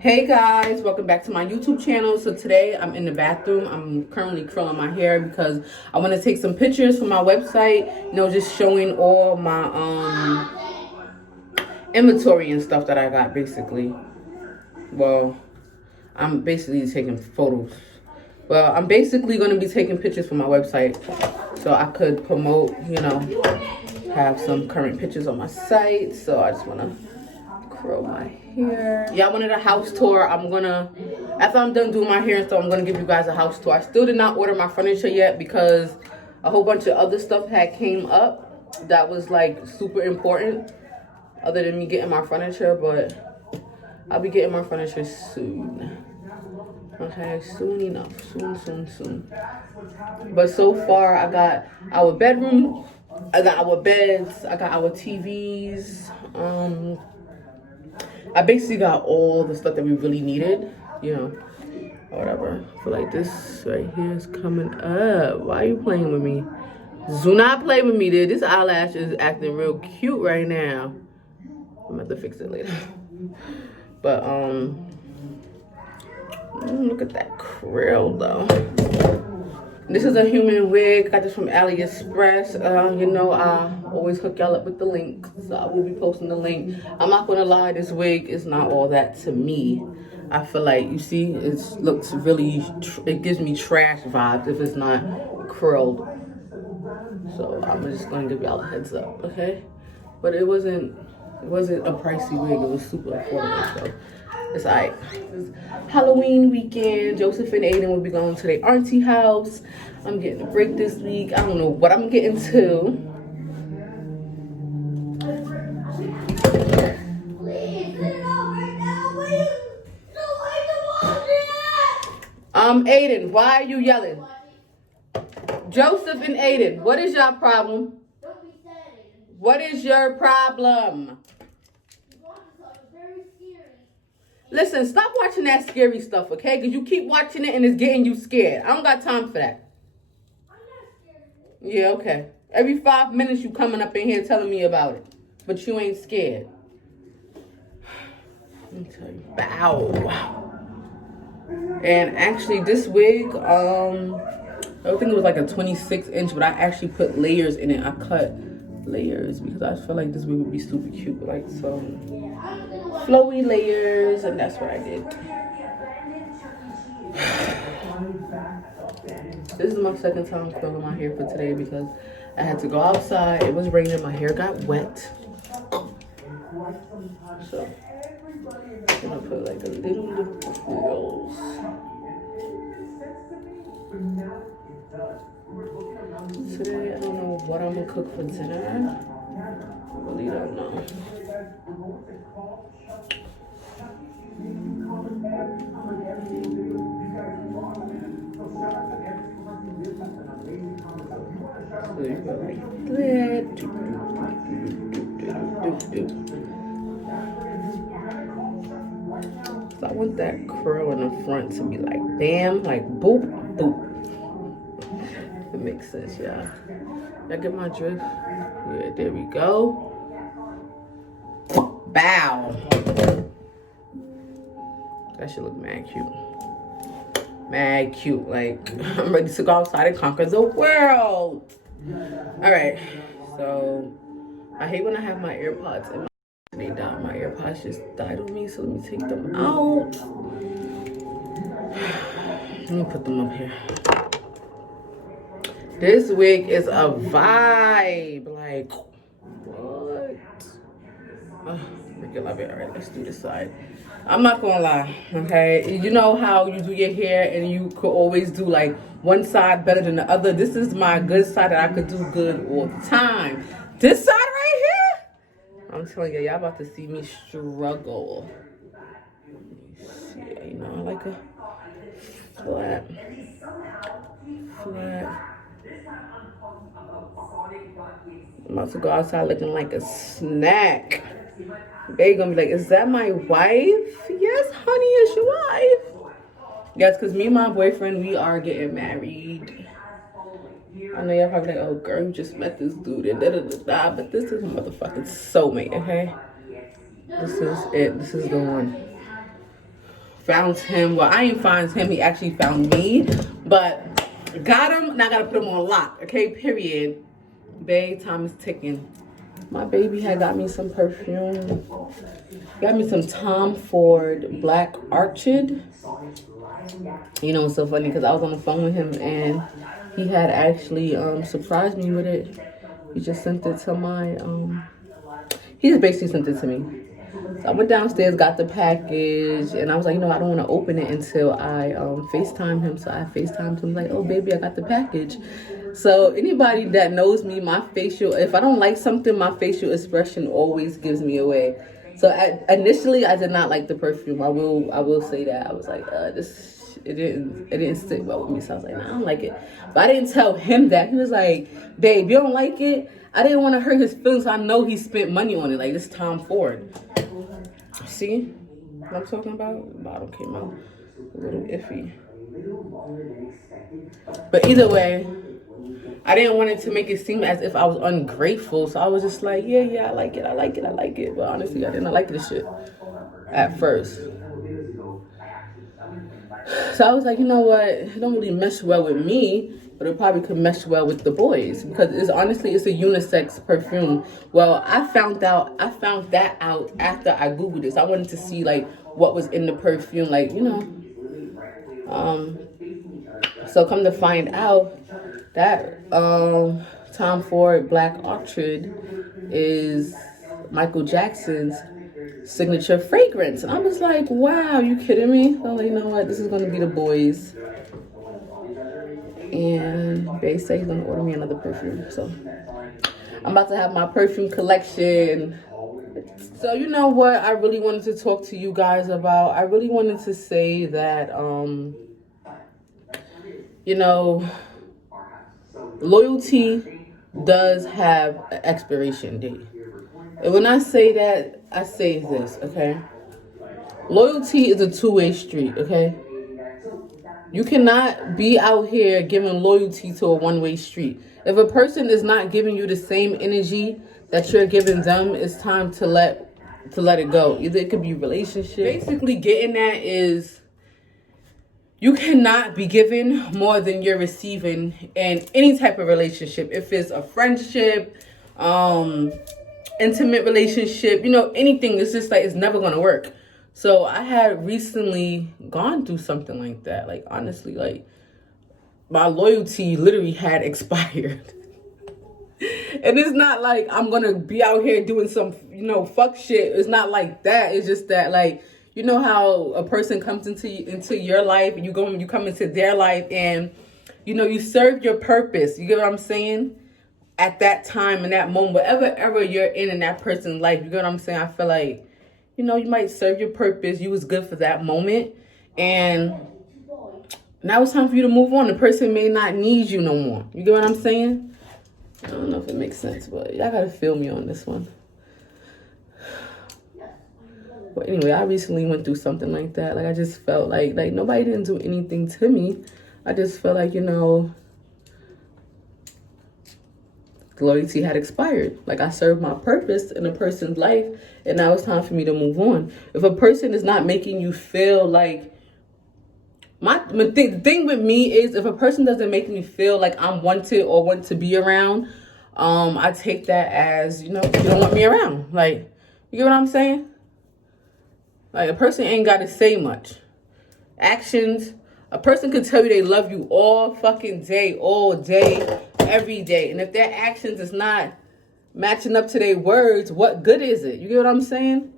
Hey guys, welcome back to my YouTube channel. So today I'm in the bathroom. I'm currently curling my hair because I want to take some pictures for my website, just showing all my inventory and stuff that I got basically. Well, I'm basically taking photos. Well, I'm basically going to be taking pictures for my website so I could promote, have some current pictures on my site. So I just want to curl my hair. Y'all wanted a house tour. After I'm done doing my hair and stuff, I'm gonna give you guys a house tour. I still did not order my furniture yet because a whole bunch of other stuff had came up that was like super important other than me getting my furniture, but I'll be getting my furniture soon. Okay, soon enough. Soon. But so far I got our bedroom, I got our beds, I got our TVs, I basically got all the stuff that we really needed, or whatever. I feel like this right here is coming up. Why are you playing with me? Do not play with me, dude. This eyelash is acting real cute right now. I'm gonna have to fix it later. But, look at that krill, though. This is a human wig. Got this from AliExpress. I always hook y'all up with the link. So I will be posting the link. I'm not gonna lie, this wig is not all that to me. I feel like, you see, it looks really, it gives me trash vibes if it's not curled. So I'm just gonna give y'all a heads up, okay? But it wasn't a pricey wig. It was super affordable, so it's alright. Halloween weekend. Joseph and Aiden will be going to their auntie house. I'm getting a break this week. I don't know what I'm getting to. Aiden, why are you yelling? Joseph and Aiden, what is your problem? What is your problem? Listen, stop watching that scary stuff, okay? Because you keep watching it and it's getting you scared. I don't got time for that. I'm not scared of it. Yeah, okay. Every 5 minutes you coming up in here telling me about it. But you ain't scared. Let me tell you. Bow. And actually this wig, I think it was like a 26-inch, but I actually put layers in it. I cut layers because I feel like this wig would be super cute, like some flowy layers, and that's what I did. This is my second time curling my hair for today because I had to go outside. It was raining, my hair got wet. So I'm gonna put like a little curls. Today, I don't know what I'm gonna cook for dinner. I really don't know. So you go like that. So I want that curl in the front to be like bam, like boop, boop. It makes sense, y'all. Y'all get my drift? Yeah, there we go. Bow. That should look mad cute. Mad cute. Like, I'm ready to go outside and conquer the world. Alright, so I hate when I have my AirPods in my they died. My AirPods just died on me, so let me take them out. Let me put them up here. This wig is a vibe. Like, what? Oh, freaking love it. All right, let's do this side. I'm not gonna lie, okay? You know how you do your hair and you could always do like one side better than the other. This is my good side that I could do good all the time. This side right here, I'm telling you, y'all about to see me struggle. Yeah, I like a flat. I'm about to go outside looking like a snack. They gonna be like, is that my wife? Yes, honey, it's your wife. Yes, because me and my boyfriend, we are getting married. I know y'all probably like, oh girl, you just met this dude and da-da-da-da, but this is motherfucking soulmate, okay? This is it. This is the one. found him. Well, I ain't find him. He actually found me. But got him. Now I gotta put him on lock. Okay, period. Babe, time is ticking. My baby had got me some perfume. Got me some Tom Ford Black Orchid. You know, it's so funny because I was on the phone with him and he had actually surprised me with it. He just sent it to my he just basically sent it to me. So I went downstairs, got the package, and I was like, you know, I don't want to open it until I FaceTime him. So I FaceTimed him like, oh baby, I got the package. So anybody that knows me, my facial, if I don't like something, my facial expression always gives me away. So initially I did not like the perfume. I will say that. I was like, it didn't sit well with me. So I was like, nah, I don't like it. But I didn't tell him that. He was like, babe, you don't like it? I didn't want to hurt his feelings. So I know he spent money on it. Like, this Tom Ford. See what I'm talking about? The bottle came out a little iffy. But either way, I didn't want it to make it seem as if I was ungrateful. So I was just like, yeah, I like it. But honestly, I didn't like this shit at first. So I was like, you know what? It don't really mesh well with me, but it probably could mesh well with the boys because it's a unisex perfume. Well, I found that out after I Googled this. I wanted to see like what was in the perfume, like, you know. So come to find out that Tom Ford Black Orchid is Michael Jackson's signature fragrance. And I was like, wow, you kidding me? So I'm like, you know what? This is going to be the boys. And they say he's going to order me another perfume. So I'm about to have my perfume collection. So you know what I really wanted to talk to you guys about? I really wanted to say that, you know, loyalty does have an expiration date. And when I say that, I say this, okay? Loyalty is a two-way street, okay? You cannot be out here giving loyalty to a one-way street. If a person is not giving you the same energy that you're giving them, it's time to let it go. Either it could be relationship. Basically, getting at is you cannot be giving more than you're receiving in any type of relationship. If it's a friendship, intimate relationship, you know, anything, it's just like it's never gonna work. So I had recently gone through something like that. Like, honestly, like my loyalty literally had expired. And it's not like I'm gonna be out here doing some, you know, fuck shit. It's not like that. It's just that, like, you know how a person comes into your life and you come into their life and, you know, you serve your purpose. You get what I'm saying? At that time, in that moment, whatever you're in that person's life, you get what I'm saying? I feel like, you know, you might serve your purpose. You was good for that moment. And now it's time for you to move on. The person may not need you no more. You get what I'm saying? I don't know if it makes sense, but y'all gotta feel me on this one. But anyway, I recently went through something like that. Like, I just felt like nobody didn't do anything to me. I just felt like, you know, loyalty had expired. Like, I served my purpose in a person's life, and now it's time for me to move on. If a person is not making you feel like, the thing with me is, if a person doesn't make me feel like I'm wanted or want to be around, I take that as, you know, you don't want me around. Like, you get what I'm saying? Like, a person ain't got to say much. Actions, a person could tell you they love you all fucking day, all day, every day. And if their actions is not matching up to their words, what good is it? You get what I'm saying?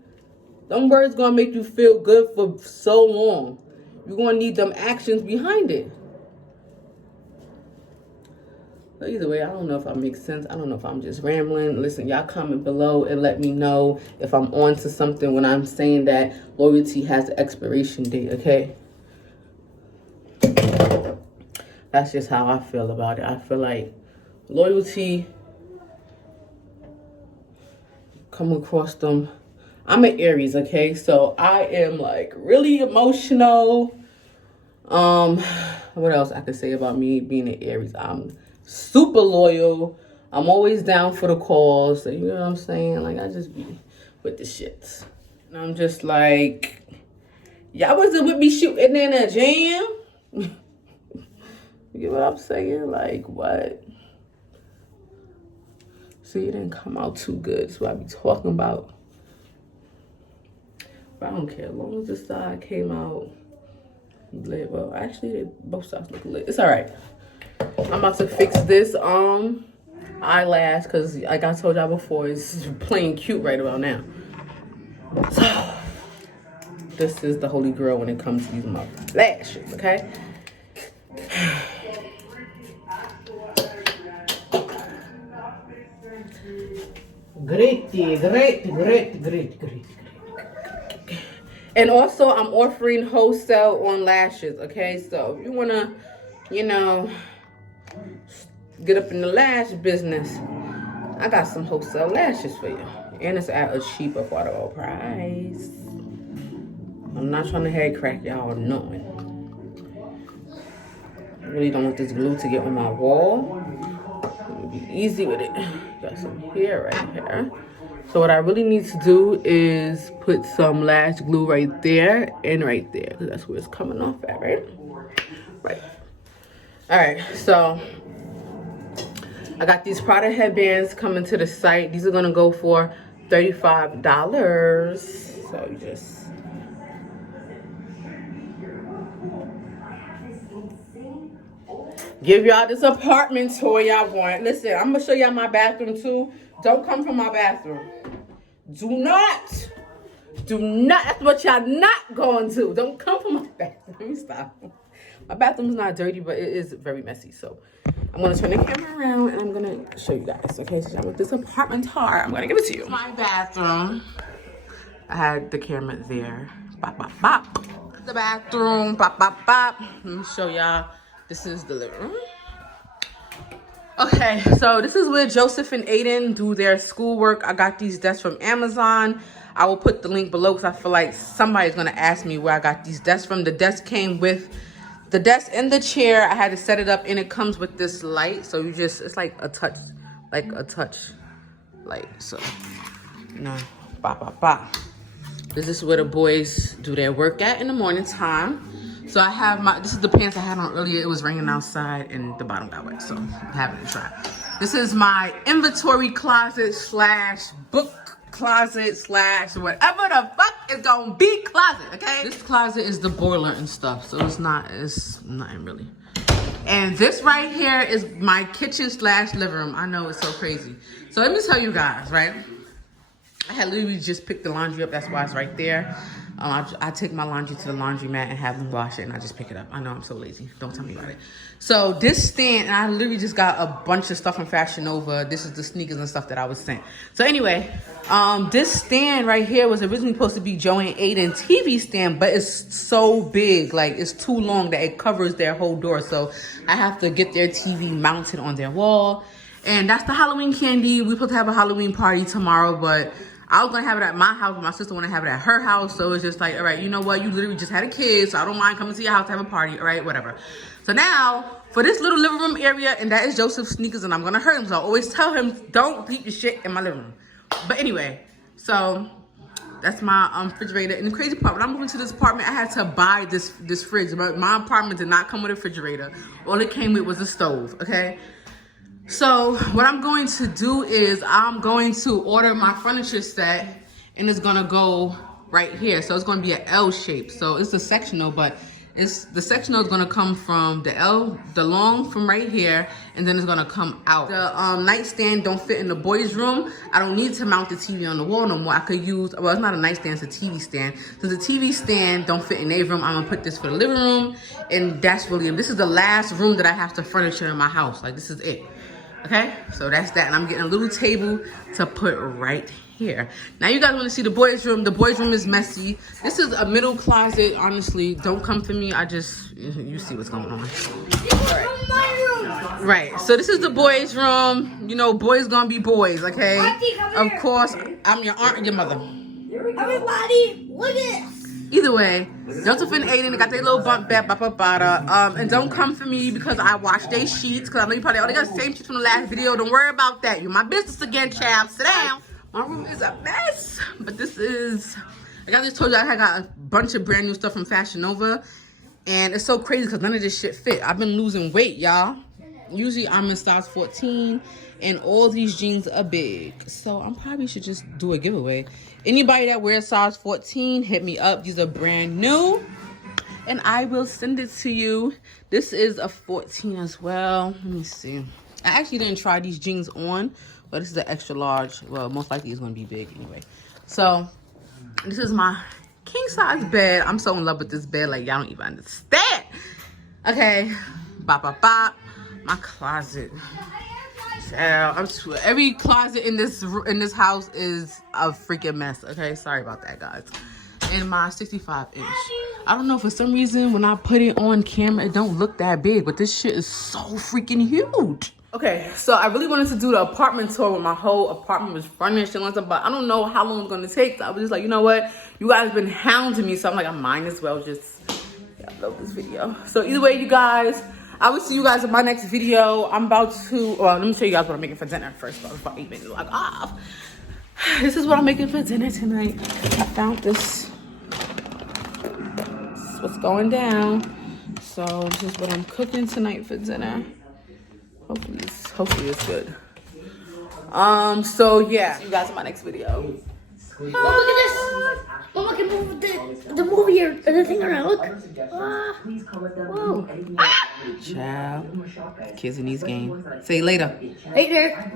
Them words gonna make you feel good for so long. You're gonna need them actions behind it. But either way, I don't know if I make sense. I don't know if I'm just rambling. Listen, y'all comment below and let me know if I'm on to something when I'm saying that loyalty has an expiration date, okay? That's just how I feel about it. I feel like loyalty, come across them. I'm an Aries, okay? So I am like really emotional. What else I could say about me being an Aries? I'm super loyal. I'm always down for the cause. So, you know what I'm saying? Like, I just be with the shits. And I'm just like, Y'all wasn't with me shooting in a jam. You get what I'm saying? Like, what? See, it didn't come out too good. That's what I be talking about. But I don't care. As long as this side came out lit. Well, actually, both sides look lit. It's all right. I'm about to fix this eyelash because, like I told y'all before, it's plain cute right about now. So, this is the holy grail when it comes to using my lashes, okay? Great. And also, I'm offering wholesale on lashes, okay? So, if you want to, you know, get up in the lash business, I got some wholesale lashes for you. And it's at a cheap, affordable price. I'm not trying to head crack y'all knowing. I really don't want this glue to get on my wall. It'll be easy with it. Got some here, right here. So what I really need to do is put some lash glue right there and right there, because that's where it's coming off at, right? Right. All right, so I got these Prada headbands coming to the site. These are gonna go for $35. So you just give y'all this apartment tour y'all want. Listen, I'm gonna show y'all my bathroom too. Don't come from my bathroom. Do not. That's what y'all not going to. Don't come from my bathroom. Let me stop. My bathroom's not dirty, but it is very messy. So I'm gonna turn the camera around and I'm gonna show you guys. Okay, so y'all want this apartment tour. I'm gonna give it to you. My bathroom. I had the camera there. Bop, bop, bop. The bathroom. Bop, bop, bop. Let me show y'all. This is the living room. Okay, so this is where Joseph and Aiden do their schoolwork. I got these desks from Amazon. I will put the link below because I feel like somebody's going to ask me where I got these desks from. The desk came with the desk and the chair. I had to set it up, and it comes with this light. So you just, it's like a touch light. So, you know, bop, bop, bop. This is where the boys do their work at in the morning time. So I have this is the pants I had on earlier. It was raining outside and the bottom got wet, so I'm having to try. This is my inventory closet slash book closet slash whatever the fuck is gonna be closet, okay? This closet is the boiler and stuff, so it's nothing really. And this right here is my kitchen slash living room. I know it's so crazy. So let me tell you guys, right? I had literally just picked the laundry up. That's why it's right there. I take my laundry to the laundromat and have them wash it, and I just pick it up. I know I'm so lazy. Don't tell me about it. So this stand, and I literally just got a bunch of stuff from Fashion Nova. This is the sneakers and stuff that I was sent. So anyway, this stand right here was originally supposed to be Joe and Aiden TV stand, but it's so big, like it's too long that it covers their whole door. So I have to get their TV mounted on their wall. And that's the Halloween candy. We're supposed to have a Halloween party tomorrow, but I was gonna have it at my house, but my sister wanna have it at her house. So it's just like, all right, you know what? You literally just had a kid, so I don't mind coming to your house to have a party, all right, whatever. So now, for this little living room area, and that is Joseph's sneakers, and I'm gonna hurt him. So I always tell him, don't leave your shit in my living room. But anyway, so that's my refrigerator. And the crazy part, when I moved into this apartment, I had to buy this fridge. But my apartment did not come with a refrigerator. All it came with was a stove, okay? So what I'm going to do is I'm going to order my furniture set, and it's gonna go right here. So it's gonna be an L shape. So it's a sectional, but the sectional is gonna come from the long from right here, and then it's gonna come out. The nightstand don't fit in the boys' room. I don't need to mount the TV on the wall no more. I could use, well, it's not a nightstand, it's a TV stand. So the TV stand don't fit in their room. I'm gonna put this for the living room, and that's really, this is the last room that I have to furniture in my house. Like, this is it. Okay, so that's that. And I'm getting a little table to put right here. Now you guys want to see the boys' room. The boys' room is messy. This is a middle closet. Honestly, don't come for me. You see what's going on. Right, so this is the boys' room. You know, boys gonna be boys, okay? Of course, I'm your aunt and your mother. Everybody, look at this. Either way, Joseph and Aiden, they got their little bump bed, and don't come for me because I washed their sheets, because I know you probably already got the same sheets from the last video. Don't worry about that. You're my business again, child. Sit down. My room is a mess, but this is Like I just told you, I got a bunch of brand new stuff from Fashion Nova. And it's so crazy because none of this shit fit. I've been losing weight, y'all. Usually I'm in size 14 and all these jeans are big. So I probably should just do a giveaway. Anybody that wears size 14, hit me up. These are brand new. And I will send it to you. This is a 14 as well. Let me see. I actually didn't try these jeans on, but this is an extra large. Well, most likely it's going to be big anyway. So this is my king size bed. I'm so in love with this bed, like y'all don't even understand. Okay, bop bop bop. My closet. Every closet in this house is a freaking mess. Okay, sorry about that, guys. And my 65-inch. I don't know, for some reason when I put it on camera, it don't look that big, but this shit is so freaking huge. Okay, so I really wanted to do the apartment tour when my whole apartment was furnished and stuff, but I don't know how long it's gonna take. So I was just like, you know what? You guys been hounding me, so I'm like, I might as well just upload this video. So either way, you guys, I will see you guys in my next video. I'm about to, well, let me show you guys what I'm making for dinner first before I even log off. This is what I'm making for dinner tonight. I found this. This is what's going down. So this is what I'm cooking tonight for dinner. Hopefully it's good. So yeah, see you guys in my next video. Oh, look at this. Mama can move the movie or the thing around. Look. Whoa. Child. Kids in these games. See you later. Later.